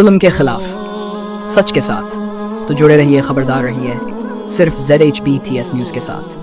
जुल्म के खिलाफ सच के साथ। तो जुड़े रहिए, खबरदार रहिए सिर्फ ZHBTS न्यूज़ के साथ।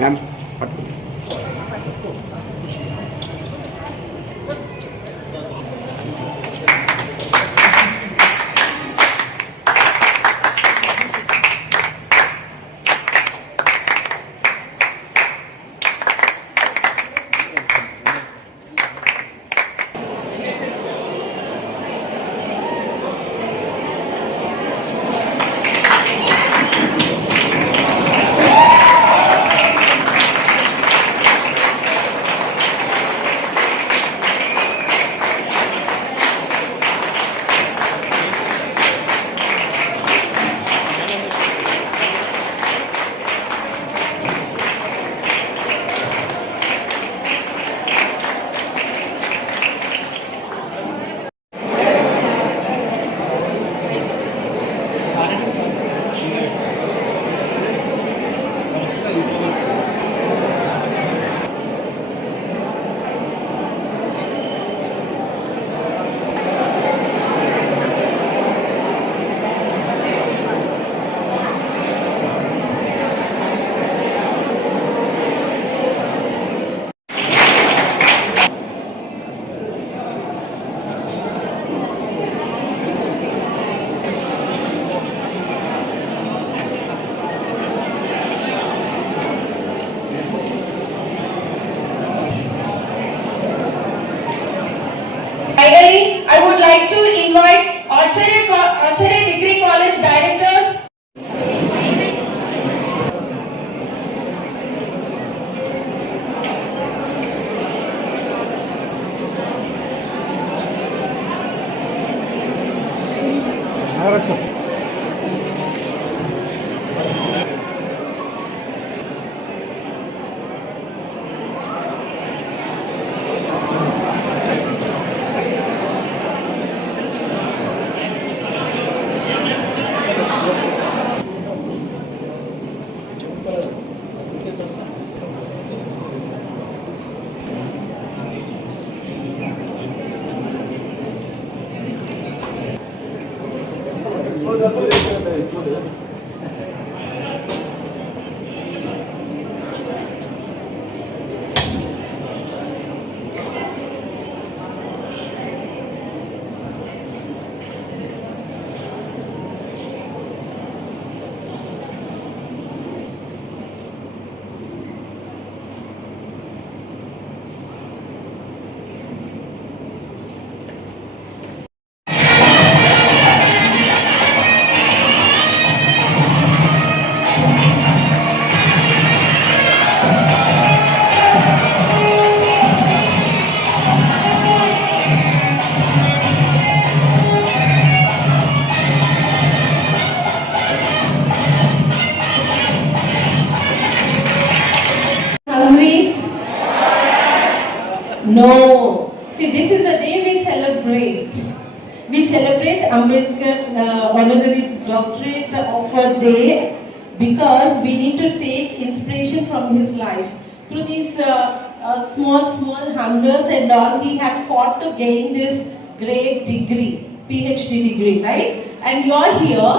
Ma'am Finally, I would like to invite Acharya Degree College directors. Hungry? No. See, this is the day we celebrate. We celebrate Ambedkar honorary doctorate of a day because we need to take inspiration from his life. Through these small hungers and all, he had fought to gain this great degree, PhD degree, right? And you're here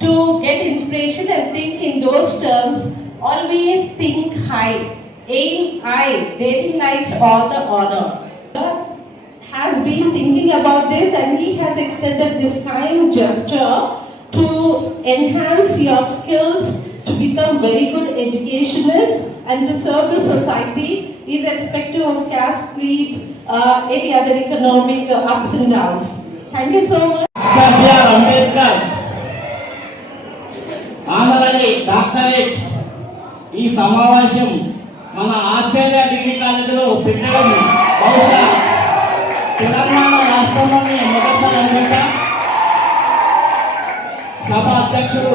to get inspiration and think in those terms. Always think high, aim high, therein lies all the honor. Has been thinking about this and he has extended this kind gesture to enhance your skills, to become very good educationists and to serve the society irrespective of caste, creed, any other economic ups and downs. Thank you so much. Doctorate ఈ సమావేశం మన ఆచార్య degree కాలేజీలో పెట్టడం బహుశా తెలంగాణ రాష్ట్రంలోనే మొదటిసారి అనుకుంటా. సభ అధ్యక్షుడు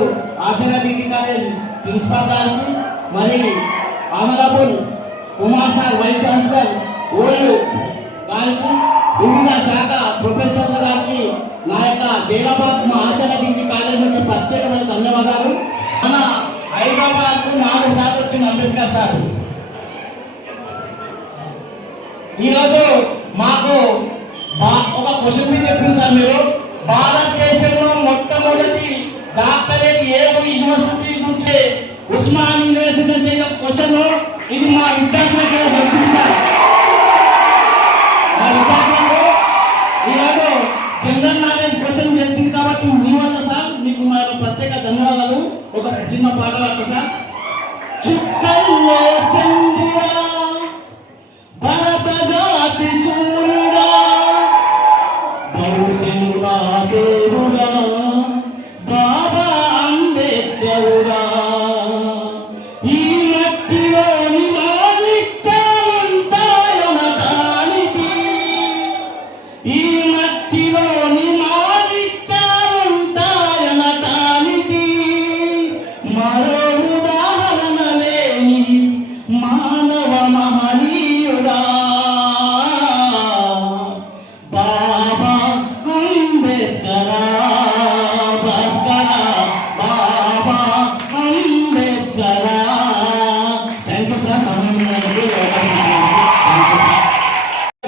ఆచార్య డిగ్రీ కాలేజ్ ప్రిన్సిపాల్ గారికి, మరి honourable Kumar sir vice chancellor OU గారికి, వివిధ శాఖ ప్రొఫెసర్ల గారికి, నా యొక్క జైరాబాద్ మా ఆచార్య డిగ్రీ కాలేజ్ నుంచి ప్రత్యేకమైన ధన్యవాదాలు. మన హైదరాబాద్కు 4 సార్లు వచ్చిన అంబేద్కర్ సార్ ఈరోజు మాకు ఒక క్వశ్చన్ మీద చెప్పింది సార్. మీరు భారతదేశంలో మొట్టమొదటి డాక్టరేట్ ఏ యూనివర్సిటీ నుంచి ఉస్మాన్ యూనివర్సిటీ నుంచి క్వశ్చన్ ఇది మా విద్యార్థులకి వచ్చింది సార్. మా విద్యార్థులకు ఈరోజు జనరల్ నాలెడ్జ్ క్వశ్చన్ తెచ్చింది కాబట్టి మీ వల్ల సార్ మీకు మా ప్రత్యేక ధన్యవాదాలు. ఒక చిన్న పాట వాడతా సార్. చుక్కల్లో చంద్రుడా భరత జాతి సూర్యుడా బహుజనుల దేవుడా బాబా అంబేద్కరుడా ఈ మట్టిలోని మాదిక్తాలుంటాయనటానికి ఈ మట్టిలోని మాదిక్తాలుంటాయనటానికి మరో ఉదాహరణ లేని మానవ మహనీయుడా బాబా అంబేద్కరా భాస్కర బాబా అంబేద్కరా. Thank you sir.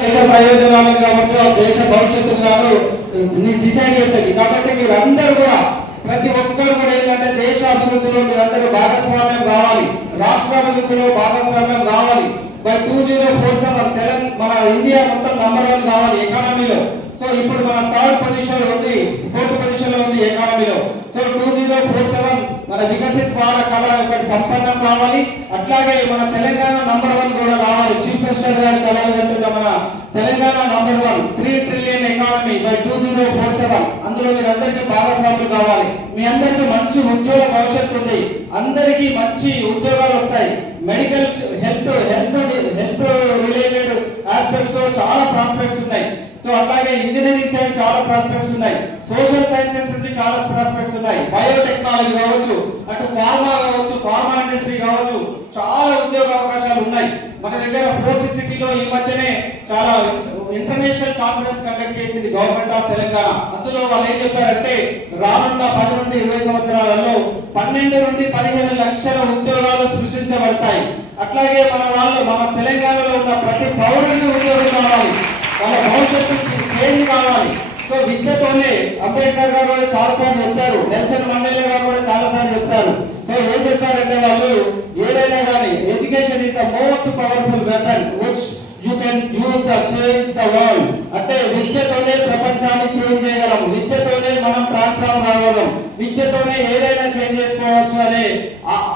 దేశ ప్రయోజనాలను కాబట్టి దేశ భవిష్యత్తు గాను డిసైడ్ చేస్తుంది. కాబట్టి మీరందరూ కూడా ప్రతి ఒక్కరు కూడా ఏంటంటే దేశ అభివృద్ధిలో మీరందరూ భాగస్వామ్యం కావాలి, రాష్ట్ర అభివృద్ధిలో భాగస్వామ్యం కావాలి. బై 2047 మన ఇండియా మొత్తం నంబర్ 1 కావాలి ఎకానమీలో. సో ఇప్పుడు మన 3rd పొజిషన్ లో ఉంది, 4th పొజిషన్ లో ఉంది ఎకానమీలో. సో 2047 మన వికసిత్ భారత్ కళ ఒకటి సంపన్నం కావాలి. అట్లాగే మన తెలంగాణ నంబర్ 1 కూడా కావాలి. చీఫ్ మినిస్టర్ గారి కళలు అంటున్న మన Telangana number 1 3 trillion economy by 2047. అందులో మీరందరికీ భాగస్వాములు కావాలి. మీ అందరికీ మంచి ఉద్యోగ భవిష్యత్తు ఉంది, అందరికీ మంచి ఉద్యోగాలు వస్తాయి. మెడికల్ హెల్త్ రిలేటెడ్ ఆస్పెక్ట్స్ లో చాలా ప్రాస్పెక్ట్స్ ఉన్నాయి. సో అట్లాగే ఇంజనీరింగ్ సైడ్ చాలా ప్రాస్పెక్ట్స్ ఉన్నాయి, సోషల్ సైన్సెస్ నుండి చాలా ప్రాస్పెక్ట్స్ ఉన్నాయి, బయోటెక్నాలజీ కావచ్చు, అటు ఫార్మా కావచ్చు, ఫార్మా ఇండస్ట్రీ కావచ్చు, చాలా ఉద్యోగ అవకాశాలు ఉన్నాయి. మన దగ్గర 4th సిటీలో ఈ మధ్యనే చాలా ఇంటర్నేషనల్ కాన్ఫరెన్స్ కండక్ట్ చేసింది గవర్నమెంట్ ఆఫ్ తెలంగాణ. అందులో వాళ్ళు ఏం చెప్పారంటే రానున్న 10 నుండి 20 సంవత్సరాలలో 12 నుండి 15 లక్షల ఉద్యోగాలు సృష్టించబడతాయి. అట్లాగే మన తెలంగాణలో ఉన్న ప్రతి పౌరుడికి ఉద్యోగం కావాలి, వాళ్ళ భవిష్యత్తు చేంజ్ కావాలి. సో విద్యతోనే అంబేద్కర్ గారు కూడా చాలా సార్లు చెప్తారు, నెల్సన్ మండేలా గారు కూడా చాలా సార్లు చెప్తారు. సో ఏం చెప్పారంటే వాళ్ళు ఏదైనా కానీ education is the most powerful weapon which you can use the change the world. అంటే విద్యతోనే ప్రపంచాన్ని చేంజ్ చేయగలం, విద్యతోనే మనం ట్రాన్స్ఫార్మ్ కాగలం, విద్యతోనే ఏదైనా చేంజ్ చేసుకోవచ్చు అని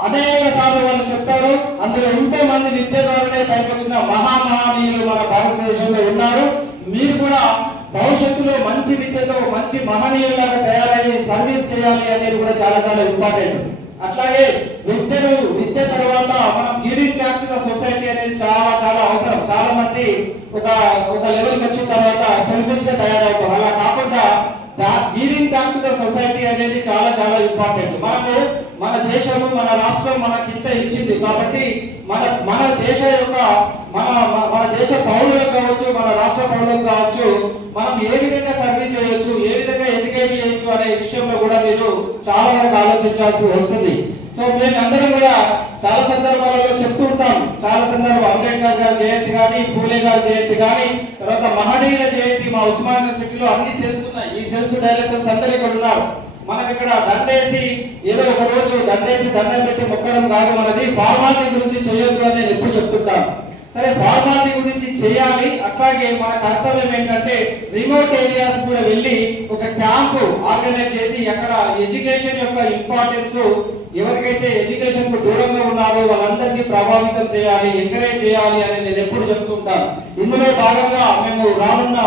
అనేక సార్లు వాళ్ళు చెప్తారు. అందులో ఎంతో మంది విద్య ద్వారానే పైకొచ్చిన మహామహనీయులు మన భారతదేశంలో ఉన్నారు. మీరు కూడా భవిష్యత్తులో మంచి విద్యతో మంచి మహనీయులాగా తయారయ్యి సర్వీస్ చేయాలి అనేది కూడా చాలా చాలా ఇంపార్టెంట్. అట్లాగే విద్య తర్వాత మనం giving back to the society అనేది చాలా చాలా అవసరం. చాలా మంది ఒక లెవెల్కి వచ్చిన తర్వాత సెల్ఫిష్ గా తయారవుతారు. అలా కాకుండా giving back to the society అనేది చాలా చాలా ఇంపార్టెంట్. మన దేశము మన రాష్ట్రం మనకి ఇంత ఇచ్చింది కాబట్టి మన దేశ యొక్క మన దేశ పౌరులకు కావచ్చు, మన రాష్ట్ర పౌరులకు కావచ్చు, మనం ఏ విధంగా సర్వీస్ చేయొచ్చు, ఏ విధంగా ఎడ్యుకేట్ చేయొచ్చు అనే విషయంలో కూడా మీరు చాలా వరకు ఆలోచించాల్సి వస్తుంది. సో మేము అందరం కూడా చాలా సందర్భాలలో చెప్తూ ఉంటాం. చాలా సందర్భం అంబేద్కర్ గారి జయంతి కానీ, పూలే గారి జయంతి కానీ, తర్వాత మహనీయుల జయంతి మా ఉస్మాన్ యూనివర్సిటీలో అన్ని సెల్స్ ఉన్నాయి. ఈ సెల్స్ డైరెక్టర్స్ అందరూ ఇక్కడ ఉన్నారు. మనం ఇక్కడ దండేసి ఏదో ఒక రోజు దండం పెట్టి మొక్కడం కాదు, మనది ఫార్మాలిటీ గురించి చేయొద్దు అని నేను ఎప్పుడు చెప్తుంటాను. సరే ఫార్మాలిటీ గురించి చేయాలి. అట్లాగే మన కర్తవ్యం ఏంటంటే రిమోట్ ఏరియాస్ కూడా వెళ్ళి ఒక క్యాంపు ఆర్గనైజ్ చేసి అక్కడ ఎడ్యుకేషన్ యొక్క ఇంపార్టెన్స్ ఎవరికైతే ఎడ్యుకేషన్ కు దూరంగా ఉన్నారో వాళ్ళందరినీ ప్రభావితం చేయాలి, ఎంకరేజ్ చేయాలి అని నేను ఎప్పుడు చెప్తుంటాను. ఇందులో భాగంగా మేము రానున్న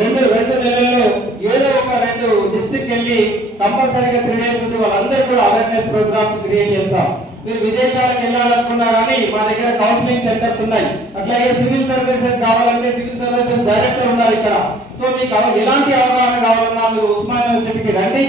రెండు నెలల్లో ఏదో ఒక 2 డిస్ట్రిక్ట్ వెళ్ళి కంపల్సరీగా 3 days నుండి వాళ్ళందరూ కూడా అవేర్నెస్ ప్రోగ్రామ్స్ క్రియేట్ చేస్తాం. మీరు విదేశాలకు వెళ్ళాలనుకున్నా కానీ మా దగ్గర కౌన్సిలింగ్ సెంటర్స్ ఉన్నాయి. అట్లాగే సివిల్ సర్వీసెస్ కావాలంటే సివిల్ సర్వీసెస్ డైరెక్టర్ ఉన్నారు ఇక్కడ. సో మీకు ఎలాంటి అవగాహన కావాలన్నా మీరు ఉస్మానియా యూనివర్సిటీకి రండి.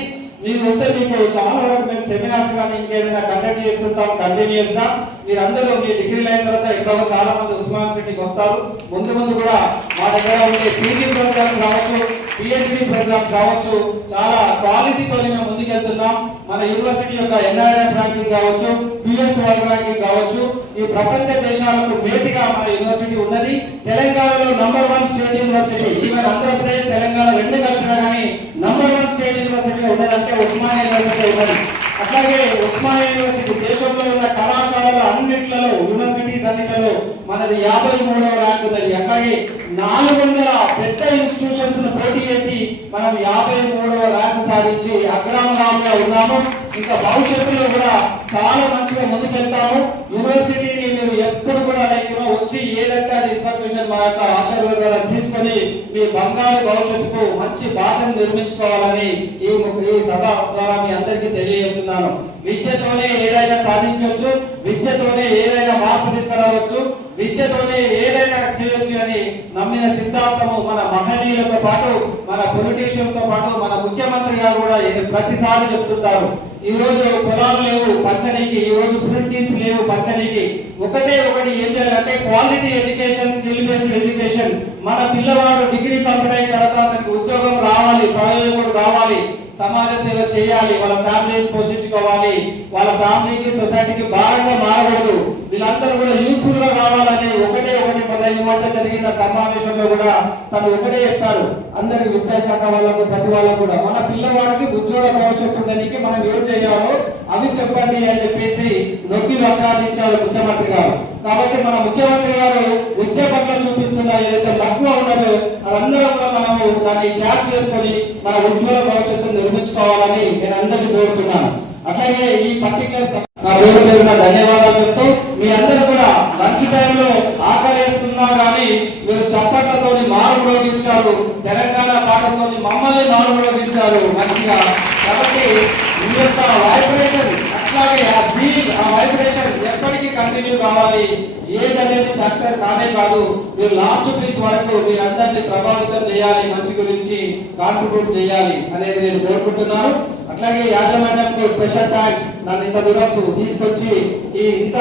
మీరు వస్తే మీకు చాలా వరకు మేము సెమినార్స్ కానీ ఇంకేదైనా కండక్ట్ చేస్తుంటాం కంటిన్యూస్ గా. మీరందరూ మీ డిగ్రీలు అయిన తర్వాత ఎక్కడో చాలా మంది ఉస్మానియా యూనివర్సిటీకి వస్తారు. ముందు కూడా మా దగ్గర ఉండే పీజీ ప్రోగ్రామ్స్ కావచ్చు, పిహెచ్డి ప్రోగ్రామ్స్ కావచ్చు, చాలా క్వాలిటీతో మేము ముందుకెళ్తున్నాం. మన యూనివర్సిటీ యొక్క ఎన్ఐఆర్ఎఫ్ ర్యాంకింగ్ కావచ్చు, యుఎస్ వరల్డ్ ర్యాంకింగ్ కావచ్చు, ఈ ప్రపంచ దేశాలకు మేటిగా మన యూనివర్సిటీ ఉన్నది. తెలంగాణలో #1 state university, even Andhra Pradesh Telangana 2 కలిపినా కానీ #1 స్టేట్ యూనివర్సిటీ ఉన్నదంటే ఉస్మానియా యూనివర్సిటీ ఉన్నది. అట్లాగే ఉస్మానియా యూనివర్సిటీ దేశంలో ఉన్న కళాశాలల అన్నిట్లలో యూనివర్సిటీస్ అన్నిట్లలో మనది 53వ ర్యాంక్ ఉన్నది. అట్లాగే 400 పెద్ద ఇన్స్టిట్యూషన్స్ ను పోటీ చేసి మనం 53వ ర్యాంక్ సాధించి అగ్రగామిగా ఉన్నాము. ఇంకా భవిష్యత్తులో కూడా చాలా మంచిగా ముందుకెళ్తాము. యూనివర్సిటీని మీరు ఎప్పుడు కూడా వచ్చి ఏదంటే అది ఇన్ఫర్మేషన్ మా యొక్క ఆచార్యుల ద్వారా తీసుకొని మీ బంగారు భవిష్యత్తుకు మంచి బాటను నిర్మించుకోవాలని ఈ సభ ద్వారా మీ అందరికీ తెలియజేస్తున్నాను. విద్యతోనే ఏదైనా సాధించవచ్చు, విద్యతోనే ఏదైనా మార్పు తీసుకురావచ్చు, విద్యతోనే ఏదైనా చేయొచ్చు అని నమ్మిన సిద్ధాంతము మన మహనీయులతో పాటు మన పొలిటీషియన్స్ తో పాటు మన ముఖ్యమంత్రి గారు కూడా ప్రతిసారి చెప్తుంటారు. ఈ రోజు పొలాలు లేవు పంచనీకి, ఈ రోజు ఫ్రీ స్కీమ్స్ లేవు పంచనీకి. ఒకటి ఏం చేయాలంటే quality education, skill based education. మన పిల్లవాడు డిగ్రీ కంప్లీట్ అయిన తర్వాత అతనికి ఉద్యోగం రావాలి, ప్రయోజకుడు కావాలి, సమాజ సేవ చేయాలి, వాళ్ళ ఫ్యామిలీని పోషించుకోవాలి, వాళ్ళ ఫ్యామిలీకి సొసైటీకి భారంగా మారకూడదు. వీళ్ళందరూ కూడా యూస్ఫుల్ గా కావాలని ఒకటి మన ఈ మధ్య జరిగిన సమావేశంలో కూడా తను ఒకటే చెప్పారు. అందరికి విద్యాశాఖ వాళ్ళకు ప్రతి వాళ్ళకు కూడా మన పిల్లవాడికి ఉజ్వల భవిష్యత్తు ఉండడానికి మనం ఏం చేయాలో అవి చెప్పండి అని చెప్పేసి నొక్కి వక్కాదించారు ముఖ్యమంత్రి గారు. కాబట్టి మన ముఖ్యమంత్రి గారు విద్య పట్ల చూపిస్తున్న ఏదైతే తక్కువ ఉన్నదో అదందరం కూడా మనము దాన్ని క్యాచ్ చేసుకొని మన ఉజ్వల భవిష్యత్తును నిర్మించుకోవాలని నేను అందరికీ కోరుతున్నాను. అట్లాగే ఈ పర్టికులర్ నా పేరున ధన్యవాదాలు చెప్తూ మీ అందరూ కూడా లంచ్ టైంలో ఆకలిస్తున్నా కానీ మీరు చప్పట్లతో మారుమోగించారు, తెలంగాణ పాటతో మమ్మల్ని మారుమోగించారు మంచిగా. కాబట్టి మీ యొక్క వైబ్రేషన్ అట్లాగే ఆ వైబ్రేషన్ ఎప్పటికీ కంటిన్యూ కావాలి. ఏజ్ అనేది ఫ్యాక్టర్ కానే కాదు. మీరు లాస్ట్ బ్రీత్ వరకు మీరందరినీ ప్రభావితం చేయాలి, మంచి గురించి కాంట్రిబ్యూట్ చేయాలి అనేది నేను కోరుకుంటున్నాను. అట్లాగే యాజమాన్యంకు స్పెషల్ థ్యాంక్స్. నన్ను ఇంత దూరం తీసుకొచ్చి ఈ ఇంత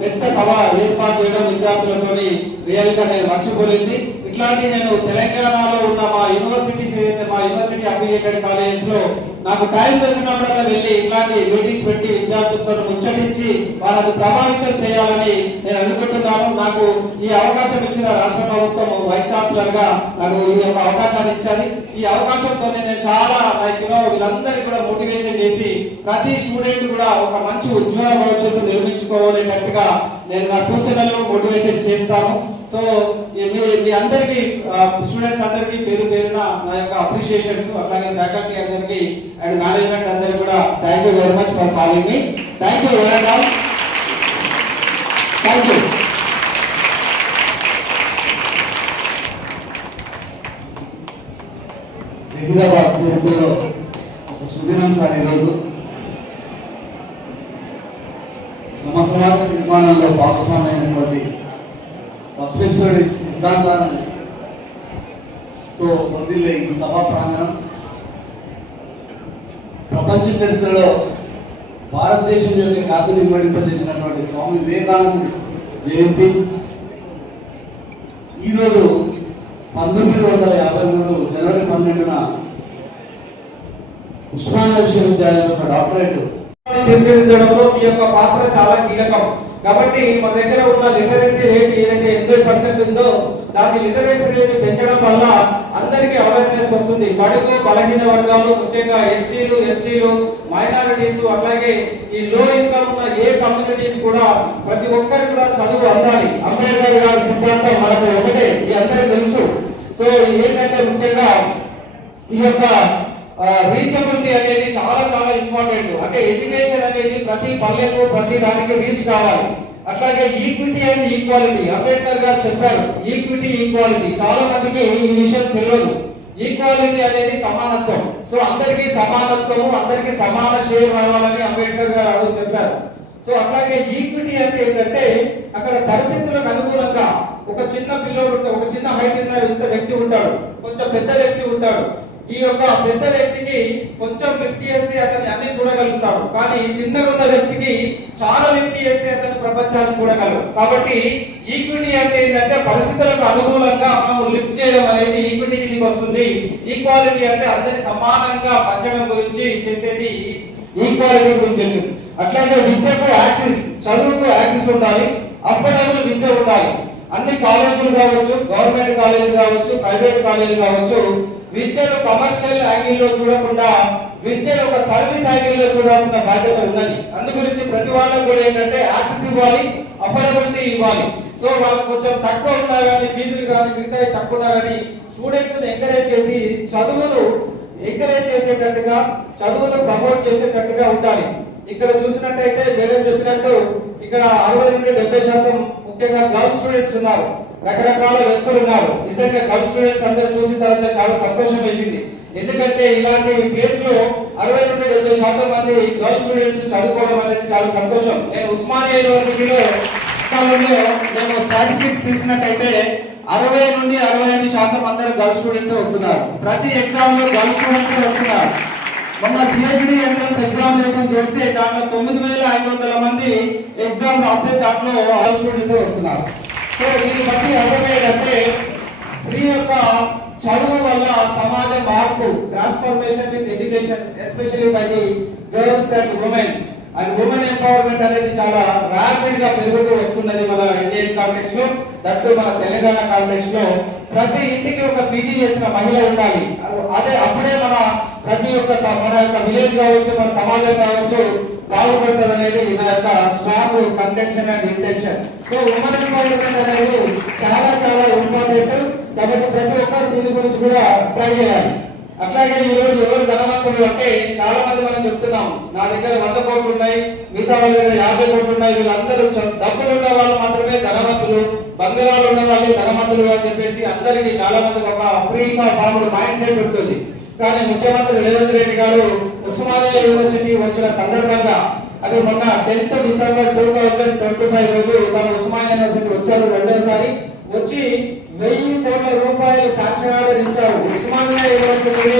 పెద్ద సభ ఏర్పాటు చేయడం విద్యార్థులతోని రియల్ గా నేను మర్చిపోలేదు. ఇట్లాంటి నేను తెలంగాణలో ఉన్న మా యూనివర్సిటీస్ ఏదైతే మా యూనివర్సిటీ అఫిలియేటెడ్ కాలేజెస్ లో నాకు టైం దొరికినప్పుడల్లా వెళ్ళి ఇట్లాంటి మీటింగ్స్ పెట్టి విద్యార్థులతో ముచ్చటించి వాళ్ళని ప్రభావితం చేయాలని నేను అనుకుంటున్నాను. నాకు ఈ అవకాశం ఇచ్చిన రాష్ట్ర ప్రభుత్వం వైస్ ఛాన్సలర్ గా నాకు ఈ యొక్క అవకాశాన్ని ఇచ్చారు. ఈ అవకాశంతో నేను చాలా వీళ్ళందరినీ కూడా మోటివేషన్ చేసి ప్రతి స్టూడెంట్ కూడా ఒక మంచి ఉజ్వల భవిష్యత్తు నిర్మించుకోవాలనేటట్టుగా నేను నా సూచనలు మోటివేషన్ చేస్తాను. సో మీ అందరికి స్టూడెంట్స్ అందరికి పేరున నా యొక్క అప్రిషియేషన్స్. అట్లాగే ఫ్యాకల్టీ అందరికి అండ్ మేనేజ్మెంట్ అందరికి కూడా thank you very much for calling me. Thank you very much. Thank you. Hyderabad చరిత్రలో ఒక సుదినం సార్ ఈరోజు సమాజ నిర్మాణంలో భాగస్వామైనటువంటి బసవేశ్వరుడి సిద్ధాంతాలతో వర్ధిల్లే ఈ సభా ప్రాంగణం ప్రపంచ చరిత్రలో భారతదేశం యొక్క ఖ్యాతిని ఇమ్మడింపజేసినటువంటి స్వామి వివేకానంద జయంతి ఈరోజు 1953 జనవరి 12న ఉస్మానియా విశ్వవిద్యాలయం యొక్క డాక్టరేట్ తీర్చిదిద్దడంలో మీ యొక్క పాత్ర చాలా కీలకం. కాబట్టి మన దగ్గర ఉన్న లిటరసీ రేట్ ఏదైతే 80% ఉందో దాని లిటరసీ రేట్ పెంచడం వల్ల అందరికీ అవేర్నెస్ వస్తుంది. బడుగు బలహీన వర్గాలు, ముఖ్యంగా ఎస్సీలు, ఎస్టీలు, మైనారిటీస్, అట్లాగే ఈ లో ఇన్కమ్ ఉన్న ఏ కమ్యూనిటీస్ కూడా ప్రతి ఒక్కరికి కూడా చదువు అందాలి. అంబేద్కర్ గారి సిద్ధాంతం మనకు ఒకటే, ఈ అందరికీ తెలుసు. సో ఏంటంటే ముఖ్యంగా ఈ యొక్క రీచబిలిటీ అనేది చాలా చాలా ఇంపార్టెంట్. అంటే ఎడ్యుకేషన్ అనేది ప్రతి పల్లెకు ప్రతి దానికి రీచ్ కావాలి. అట్లాగే ఈక్విటీ అండ్ ఈక్వాలిటీ, అంబేద్కర్ గారు చెప్పారు ఈక్విటీ ఈక్వాలిటీ. చాలా మందికి ఈ విషయం తెలియదు. ఈక్వాలిటీ అనేది సమానత్వం. సో అందరికీ సమానత్వము, అందరికీ సమాన షేర్ రావాలని అంబేద్కర్ గారు చెప్పారు. సో అట్లాగే ఈక్విటీ అంటే ఏంటంటే అక్కడ పరిస్థితులకు అనుగుణంగా ఒక చిన్న పిల్లోడు, ఒక చిన్న హైట్ ఉన్న వ్యక్తి ఉంటాడు, కొంచెం పెద్ద వ్యక్తి ఉంటాడు. ఈ యొక్క పెద్ద వ్యక్తికి కొంచెం లిఫ్ట్ చేస్తే అతన్ని అన్ని చూడగలుగుతాడు, కానీ చిన్నగా ఉన్న వ్యక్తికి చాలా లిఫ్ట్ చేస్తే అతని ప్రపంచాన్ని చూడగలరు. కాబట్టి ఈక్విటీ అంటే ఏంటంటే పరిస్థితులకు అనుకూలంగా మనం లిఫ్ట్ చేయడం అనేది ఈక్విటీ కిందకి వస్తుంది. ఈక్వాలిటీ అంటే అందరి సమానంగా పంచడం గురించి చేసేది ఈక్వాలిటీ గురించి. అట్లాగే విద్యకు యాక్సెస్, చదువుకు యాక్సెస్ ఉండాలి, అఫోర్డబుల్ విద్య ఉండాలి. అన్ని కాలేజీలు కావచ్చు, గవర్నమెంట్ కాలేజీలు కావచ్చు, ప్రైవేట్ కాలేజీలు కావచ్చు, విద్యను కమర్షియల్ యాంగిల్ లో చూడకుండా విద్యను ఒక సర్వీస్ యాంగిల్ లో చూడాల్సిన బాధ్యత ఉన్నది. అందు గురించి ప్రతి వాళ్ళకు కూడా ఏంటంటే యాక్సెస్ ఇవ్వాలి, అఫోర్డబిలిటీ ఇవ్వాలి. సో వాళ్ళకి కొంచెం తక్కువ ఉన్నా కానీ, ఫీజులు కానీ మిగతా తక్కువ ఉన్నా కానీ స్టూడెంట్స్ ఎంకరేజ్ చేసి చదువును ఎంకరేజ్ చేసేటట్టుగా, చదువును ప్రమోట్ చేసేటట్టుగా ఉండాలి. ఇక్కడ చూసినట్టయితే మేడం చెప్పినట్టు ఇక్కడ 60 నుండి 70% ముఖ్యంగా గర్ల్స్ స్టూడెంట్స్ ఉన్నారు, రకరకాల వ్యక్తులు ఉన్నారు. నిజంగా గర్ల్స్ స్టూడెంట్స్ అందరూ చూసిన తర్వాత చాలా సంతోషం వేసింది. ఎందుకంటే ఇలాంటి ప్లేస్ లో 60 నుండి 70% మంది గర్ల్స్ స్టూడెంట్స్ చదువుకోవడం అనేది చాలా సంతోషం. నేను ఉస్మానియా యూనివర్సిటీలో మేము స్టాటిస్టిక్స్ తీసినట్టయితే 60 నుండి 65% అందరూ గర్ల్స్ స్టూడెంట్స్ వస్తున్నారు. ప్రతి ఎగ్జామ్ లో గర్ల్స్ స్టూడెంట్స్ వస్తున్నారు. మొన్న పిహెచ్డి ఎంట్రన్స్ ఎగ్జామినేషన్ చేస్తే దాంట్లో 9500 మంది ఎగ్జామ్ రాస్తే దాంట్లో గర్ల్స్ స్టూడెంట్స్ వస్తున్నారు. సో దీన్ని బట్టి అర్థమయ్యేదంటే స్త్రీ యొక్క చదువు వల్ల సమాజ మార్పు, transformation with education, especially by the girls and women empowerment అనేది చాలా ర్యాపిడ్ గా పెరుగుతూ వస్తున్నది మన ఇండియన్ కాంటెక్స్ట్ లో. దట్టు మన తెలంగాణ కాంటెక్స్ట్ లో ప్రతి ఇంటికి ఒక పీజీ చేసిన మహిళ ఉండాలి. అప్పుడే ప్రతి ఒక్క మన యొక్క విలేజ్ కావచ్చు, మన సమాజం కావచ్చు బాగుపడుతుంది అనేది నా యొక్క strong convention and intention. So women empowerment అనేది చాలా చాలా ఇంపార్టెంట్. కాబట్టి ప్రతి ఒక్కరు దీని గురించి కూడా ట్రై చేయాలి. అట్లాగే ఈ రోజు ఎవరు ధనవంతులు అంటే చాలా మంది మనం చెప్తున్నాం, నా దగ్గర 100 కోట్లు ఉన్నాయి, మిగతా వాళ్ళ దగ్గర 50 కోట్లు ఉన్నాయి, వీళ్ళందరూ డబ్బులు ఉన్న వాళ్ళు మాత్రమే ధనవంతులు, బంగారాలు ఉన్న వాళ్ళే ధనవంతులు అని చెప్పేసి అందరికి చాలా మందికి ఒక ఫ్రీగా ఫార్మ్డ్ మైండ్ సెట్ ఉంటుంది. కానీ ముఖ్యమంత్రి రేవంత్ రెడ్డి గారు ఉస్మానియా యూనివర్సిటీ వచ్చిన సందర్భంగా, అది మొన్న 10th డిసెంబర్ 2025 రోజు తన ఉస్మానియా యూనివర్సిటీ వచ్చారు. రెండోసారి వచ్చి 1000 కోట్ల రూపాయలు శాంక్షన్ ఆర్డర్ ఇచ్చారు. ఉస్మానియా యూనివర్సిటీని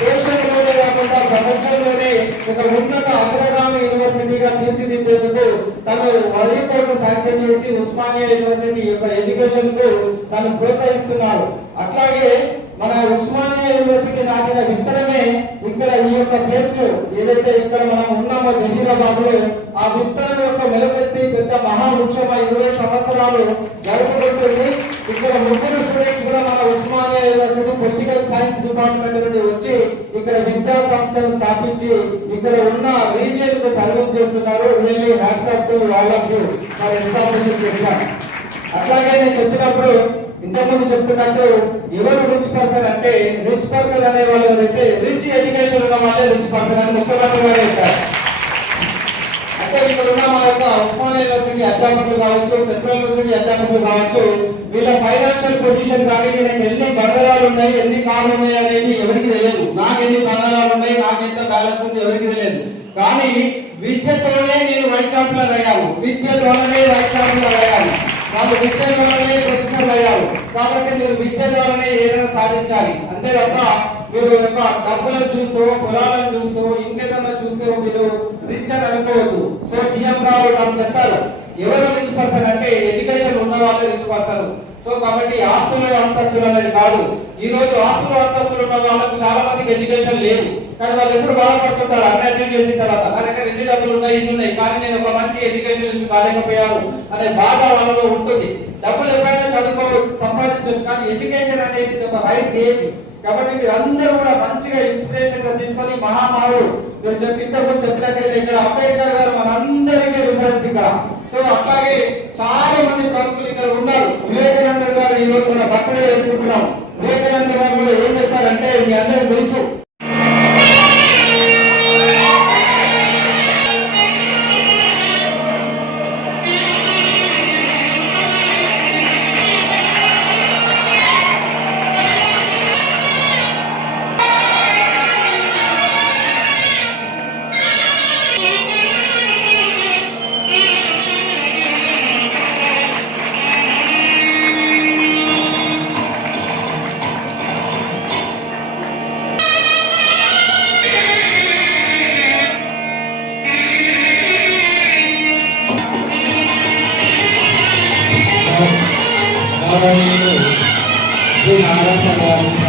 దేశంలోనే కాకుండా ప్రపంచంలోనే ఒక ఉన్నత అగ్రగామి యూనివర్సిటీగా తీర్చిదిద్దేందుకు తను 1000 కోట్లు శాంక్షన్ చేసి ఉస్మానియా యూనివర్సిటీ యొక్క ఎడ్యుకేషన్ కు తను ప్రోత్సహిస్తున్నారు. అట్లాగే మన ఉస్మానియా యూనివర్సిటీ నాటిన విత్తనమే ఇక్కడ ఈ యొక్క ప్లేస్ లో ఏదైతే ఇక్కడ మనం ఉన్నామో జహీరాబాద్ లో, ఆ విత్తనం యొక్క మెలకెత్తి పెద్ద మహావృక్షం 20 సంవత్సరాలు జరుపుకుంటుంది. ఇక్కడ 3 స్టూడెంట్స్ కూడా మన Osmania university political science department నుండి వచ్చి ఇక్కడ విద్యా సంస్థను స్థాపించి ఇక్కడ ఉన్న రీజియన్ కు సర్వీస్ చేస్తున్నారు. Really hats off to all of you for establishing this one. అట్లాగే నేను చెప్పినప్పుడు ఇంతకుముందు చెప్తున్నట్టు ఎవరు రిచ్ పర్సన్ అంటే, రిచ్ పర్సన్ అనే వాళ్ళు ఎవరైతే రిచ్ ఎడ్యుకేషన్ ఉన్న వాళ్ళే రిచ్ పర్సన్ అని ముఖ్యమంత్రి గారు చెప్పారు. అంటే ఇక్కడ ఉన్న మా యొక్క ఉస్మానియా యూనివర్సిటీ అధ్యాపకులు కావచ్చు, సెంట్రల్ యూనివర్సిటీ అధ్యాపకులు కావచ్చు, వీళ్ళ ఫైనాన్షియల్ పొజిషన్ కానీ వీళ్ళకి ఎన్ని బంగారాలు ఉన్నాయి, ఎన్ని కార్లు ఉన్నాయి అనేది ఎవరికి తెలియదు. నాకు ఎన్ని బంగారాలు ఉన్నాయి, నాకు ఎంత బ్యాలెన్స్ ఉంది ఎవరికి తెలియదు. కానీ విద్యతోనే నేను వైస్ ఛాన్సలర్ అయ్యాను, విద్యతోనే వైస్ ఛాన్సలర్ అయ్యాను, వాళ్ళు విద్య ద్వారానే ప్రొఫెసర్లు అయ్యారు. కాబట్టి మీరు విద్య ద్వారానే ఏదైనా సాధించాలి. అంతే తప్ప మీరు యొక్క డబ్బులను చూసో, పొలాలను చూసో, ఇంకేదన్నా చూసో మీరు రిచ్ అని అనుకోవద్దు. సో సీఎం గారు నాకు చెప్పారు, ఎవరు రిచ్ పర్సన్ అంటే ఎడ్యుకేషన్ ఉన్న వాళ్ళే రిచ్ పర్సన్. సో కాబట్టి ఆస్తులు అంతస్తులు అనేది కాదు. ఈ రోజు ఆస్తులు అంతస్తులు ఉన్న వాళ్ళకు చాలా మందికి ఎడ్యుకేషన్ లేదు, కానీ వాళ్ళు ఎప్పుడు బాధపడుతుంటారు అన్యాయం చేసిన తర్వాత, నా దగ్గర దగ్గర ఎన్ని డబ్బులు ఉన్నాయి ఇన్ని ఉన్నాయి కానీ నేను ఒక మంచి ఎడ్యుకేషన్ కాలేకపోయాను అనే బాధ వాళ్ళలో ఉంటుంది. డబ్బులు ఎప్పుడైనా సంపాదించవచ్చు కానీ ఎడ్యుకేషన్ అనేది ఒక రైట్ ఏజ్. కాబట్టి మీరు అందరూ కూడా మంచిగా ఇన్స్పిరేషన్ గా తీసుకొని మహామహుడు మీరు ఇంతకు చెప్పినట్లయితే ఇక్కడ అంబేద్కర్ గారు మనందరికీ రిఫరెన్స్ ఇక్కడ. సో అట్లాగే చాలా మంది ప్రముఖులు ఇక్కడ ఉన్నారు. వివేకానంద గారు ఈ రోజు మన బర్త్డే చేసుకుంటున్నాం. వివేకానంద గారు కూడా ఏం చెప్తారంటే మీ అందరికీ తెలుసు, శ్రీ నారాయణ గారు